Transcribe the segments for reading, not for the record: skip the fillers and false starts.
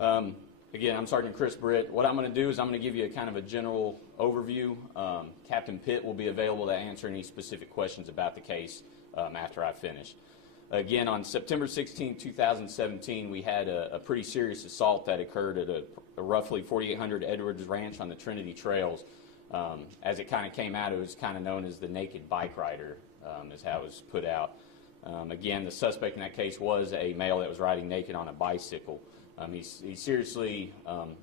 Again, I'm Sergeant Chris Britt. What I'm going to do is I'm going to give you a kind of a general overview. Captain Pitt will be available to answer any specific questions about the case after I finish. Again, on September 16, 2017, we had a pretty serious assault that occurred at a roughly 4800 Edwards Ranch on the Trinity Trails. As it kind of came out, it was kind of known as the naked bike rider, is how it was put out. Again, the suspect in that case was a male that was riding naked on a bicycle. He seriously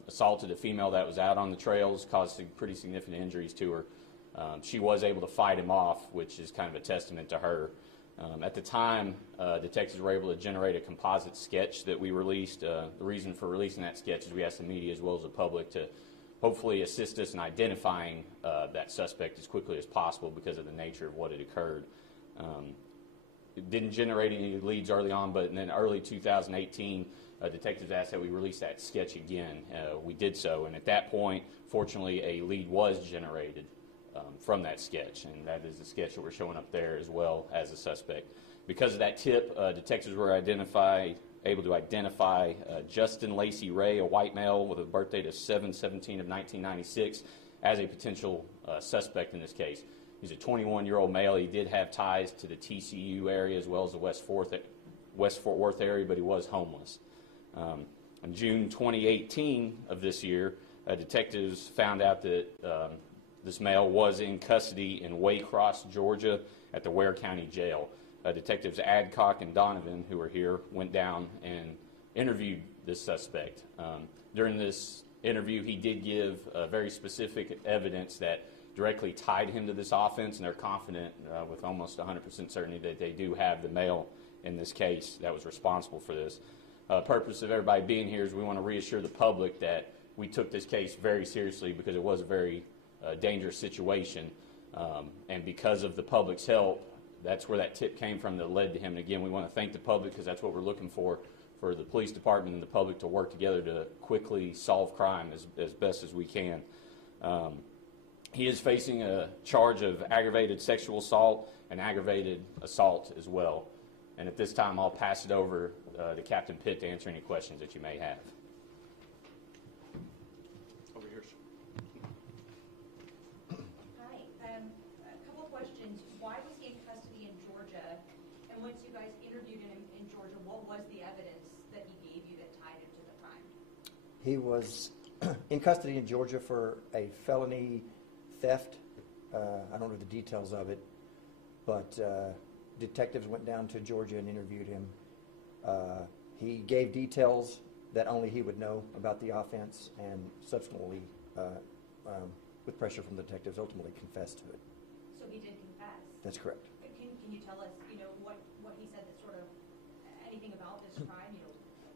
assaulted a female that was out on the trails, caused pretty significant injuries to her. She was able to fight him off, which is kind of a testament to her. At the time, detectives were able to generate a composite sketch that we released. The reason for releasing that sketch is we asked the media as well as the public to hopefully assist us in identifying that suspect as quickly as possible because of the nature of what had occurred. It didn't generate any leads early on, but in early 2018, detectives asked that we release that sketch again. We did so, and at that point, fortunately, a lead was generated from that sketch, and that is the sketch that we're showing up there as well as the suspect. Because of that tip, detectives were able to identify Justin Lacey Ray, a white male with a birth date of 7/17 of 1996, as a potential suspect in this case. He's a 21-year-old male. He did have ties to the TCU area as well as the West Fort Worth area, but he was homeless. In June 2018 of this year, detectives found out that this male was in custody in Waycross, Georgia, at the Ware County Jail. Detectives Adcock and Donovan, who were here, went down and interviewed this suspect. During this interview, he did give very specific evidence that directly tied him to this offense, and they're confident with almost 100% certainty that they do have the male in this case that was responsible for this. Purpose of everybody being here is we want to reassure the public that we took this case very seriously because it was a very dangerous situation, and because of the public's help, that's where that tip came from that led to him. And again, we want to thank the public because that's what we're looking for the police department and the public to work together to quickly solve crime as best as we can. He is facing a charge of aggravated sexual assault and aggravated assault as well. And at this time, I'll pass it over to Captain Pitt to answer any questions that you may have. Over here. Hi. A couple of questions. Why was he in custody in Georgia? And once you guys interviewed him in Georgia, what was the evidence that he gave you that tied him to the crime? He was in custody in Georgia for a felony theft. I don't know the details of it, but detectives went down to Georgia and interviewed him. He gave details that only he would know about the offense, and subsequently, with pressure from the detectives, ultimately confessed to it. So he did confess? That's correct. Can you tell us, what he said that sort of, anything about this crime,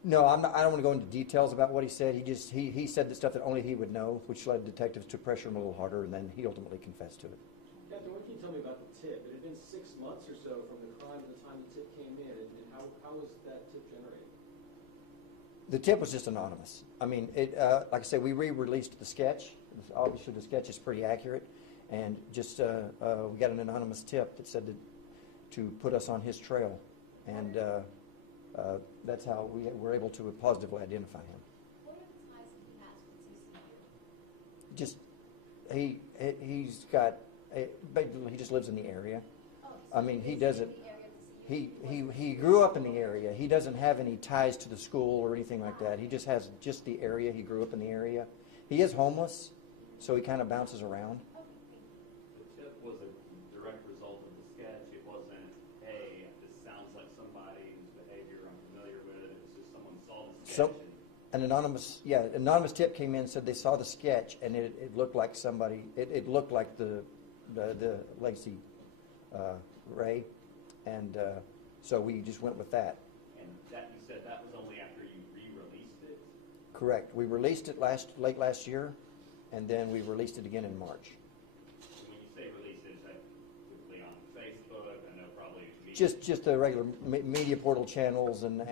No, I don't want to go into details about what he said. He said the stuff that only he would know, which led detectives to pressure him a little harder, and then he ultimately confessed to it. Captain, what can you tell me about the tip? It had been 6 months or so from the crime to the time the tip came in, and how was that tip generated? The tip was just anonymous. I mean, like I said, we re-released the sketch. Obviously, the sketch is pretty accurate, and just we got an anonymous tip that said to put us on his trail, and that's how we were able to positively identify him. What are the ties that he has with TCU? Just he's got basically he just lives in the area. Oh, so I mean, he doesn't. in the area of TCU. He grew up in the area. He doesn't have any ties to the school or anything like that. He just has just the area. He grew up in the area. He is homeless, so he kind of bounces around. The tip was a direct result of the sketch. It wasn't, hey, this sounds like somebody whose behavior I'm familiar with. It was just someone saw the sketch. So, an anonymous tip came in and said they saw the sketch and it looked like somebody. It looked like the Lacey Ray, and so we just went with that. And that you said that was only after you re-released it? Correct. We released it late last year, and then we released it again in March. When you say release it, is that typically on Facebook? I know probably Just the regular media portal channels and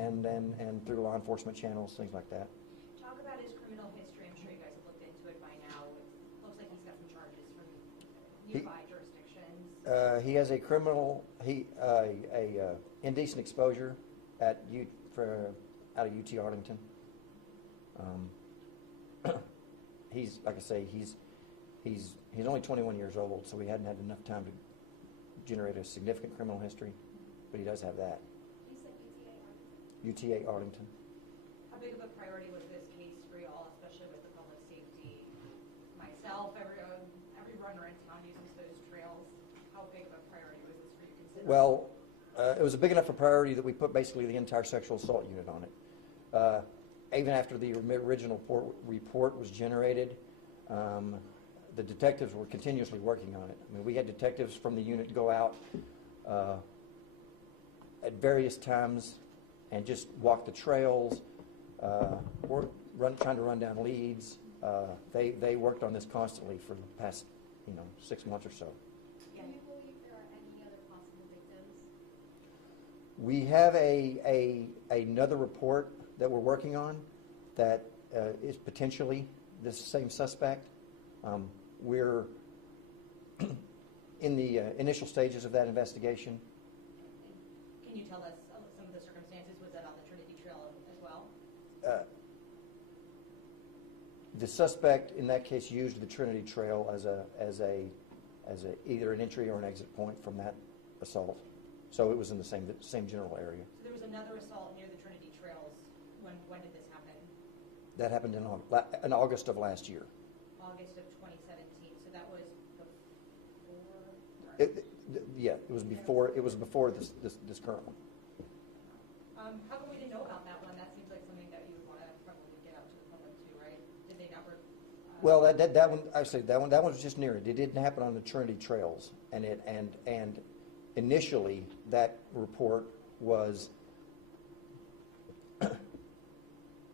through law enforcement channels, things like that. talk about his criminal history? I'm sure you guys have looked into it by now. It looks like he's got some charges from nearby jurisdictions. He has a criminal, indecent exposure out of UT Arlington. he's like I say, he's only 21 years old, so he hadn't had enough time to generate a significant criminal history, but he does have that. You said UTA UTA Arlington. Arlington. How big of a priority was this case for y'all, especially with the public safety? Myself, every runner in town uses those trails. How big of a priority was this for you considering? Well, it was a big enough a priority that we put basically the entire sexual assault unit on it. Even after the original report was generated, the detectives were continuously working on it. I mean, we had detectives from the unit go out at various times and just walk the trails, trying to run down leads. They worked on this constantly for the past 6 months or so. Do you believe there are any other possible victims? We have another report that we're working on that is potentially this same suspect. We're in the initial stages of that investigation. Can you tell us some of the circumstances? Was that on the Trinity Trail as well? The suspect in that case used the Trinity Trail as either an entry or an exit point from that assault. So it was in the same general area. So there was another assault near the Trinity Trails. When did this happen? That happened in August of last year. August of 2017. So that was before. It was before. It was before this current one. How come we didn't know about that one? That seems like something that you would want to probably get out to the public too, right? Did they never? Well, that one, I say that one was just near it. It didn't happen on the Trinity Trails, and initially that report was.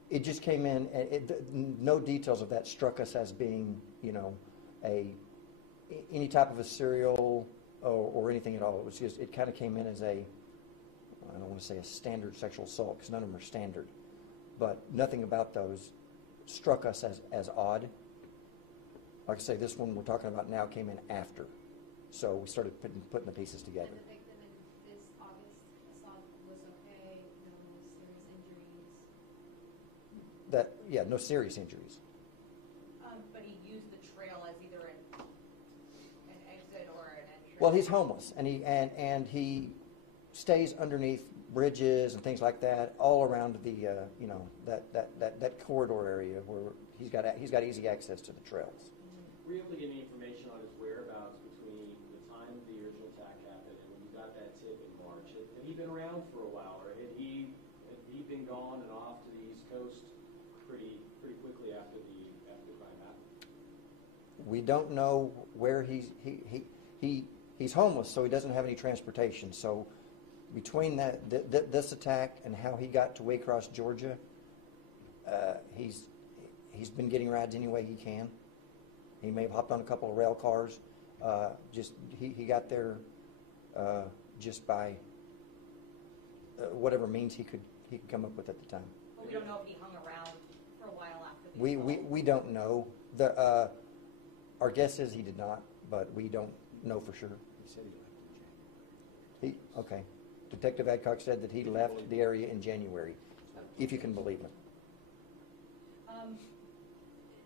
It just came in, and no details of that struck us as being, any type of a serial or anything at all. It was just, it kind of came in as I don't want to say a standard sexual assault because none of them are standard, but nothing about those struck us as odd. Like I say, this one we're talking about now came in after, so we started putting the pieces together. And the victim in this August assault was okay, no serious injuries? No serious injuries. But he used the trail as either an exit or an entry. Well, he's homeless, and he stays underneath bridges and things like that, all around the that corridor area where he's got easy access to the trails. Were you able to get any information on his whereabouts between the time the original attack happened and when you got that tip in March? Had he been around for a while, or had he been gone and off to the East Coast pretty quickly after the crime happened? We don't know where he's homeless, so he doesn't have any transportation. So between this attack and how he got to Waycross, Georgia, he's been getting rides any way he can. He may have hopped on a couple of rail cars. He got there just by whatever means he could come up with at the time. But we don't know if he hung around for a while after the We don't know. Our guess is he did not, but we don't know for sure. He said he left in January. Okay. Detective Adcock said that he left the area in January, if you can believe it.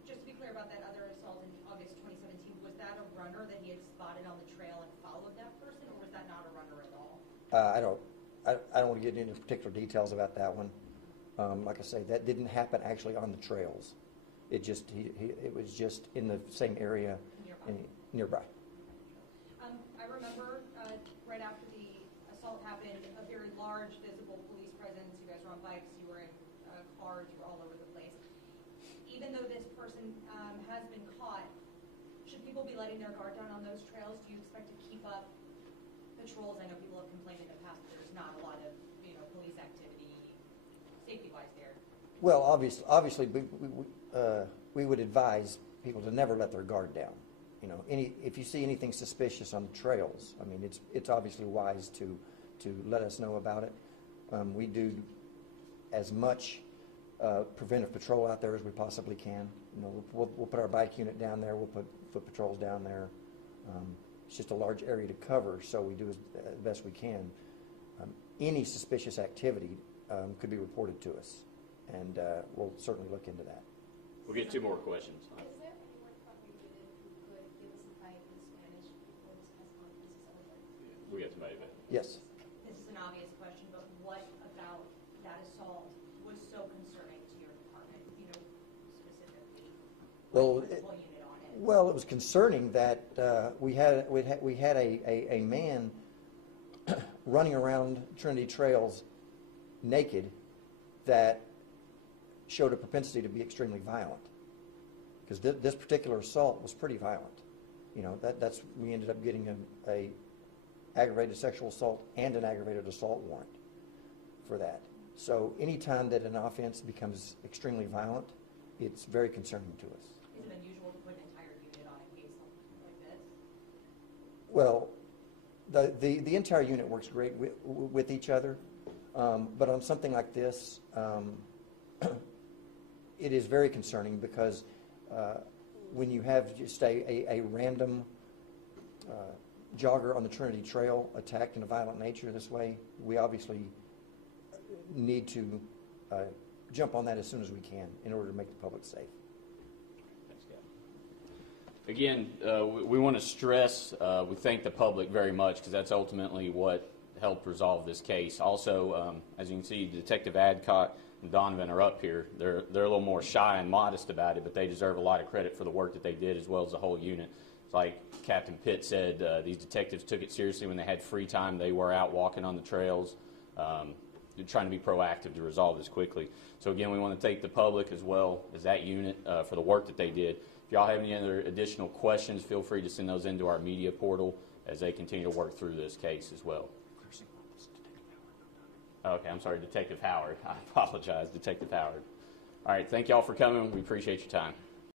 Just to be clear about that other assault in August 2017, was that a runner that he had spotted on the trail and followed that person, or was that not a runner at all? I don't want to get into particular details about that one. Like I say, that didn't happen actually on the trails. It was just in the same area nearby. I remember right after the assault happened, a very large visible police presence. You guys were on bikes, you were in cars, you were all over the place. Even though this person has been caught, should people be letting their guard down on those trails? Do you expect to keep up patrols? I know people have complained in the past that there's not a lot of police activity safety-wise there. Well, obviously, we would advise people to never let their guard down. If you see anything suspicious on the trails, I mean, it's obviously wise to let us know about it. We do as much preventive patrol out there as we possibly can. We'll put our bike unit down there. We'll put foot patrols down there. It's just a large area to cover, so we do as best we can. Any suspicious activity could be reported to us, and we'll certainly look into that. We'll get two more questions. Is there we get to move it. Yes. This is an obvious question, but what about that assault was so concerning to your department, you know, specifically? Well, Put the whole unit on it. Well, it was concerning that we had a man running around Trinity Trails naked that showed a propensity to be extremely violent. Because this particular assault was pretty violent. You know, we ended up getting a aggravated sexual assault and an aggravated assault warrant for that. So anytime that an offense becomes extremely violent, it's very concerning to us. Is it unusual to put an entire unit on a case like this? Well, the entire unit works great with each other, but on something like this, it is very concerning because when you have just a random jogger on the Trinity Trail attacked in a violent nature this way, we obviously need to jump on that as soon as we can in order to make the public safe. Again, we want to stress, we thank the public very much because that's ultimately what helped resolve this case. Also, as you can see, Detective Adcock and Donovan are up here. They're a little more shy and modest about it, but they deserve a lot of credit for the work that they did as well as the whole unit. Like Captain Pitt said, these detectives took it seriously when they had free time. They were out walking on the trails, trying to be proactive to resolve this quickly. So again, we want to thank the public as well as that unit for the work that they did. If y'all have any other additional questions, feel free to send those into our media portal as they continue to work through this case as well. Okay, I'm sorry, Detective Howard. I apologize, Detective Howard. All right, thank y'all for coming. We appreciate your time.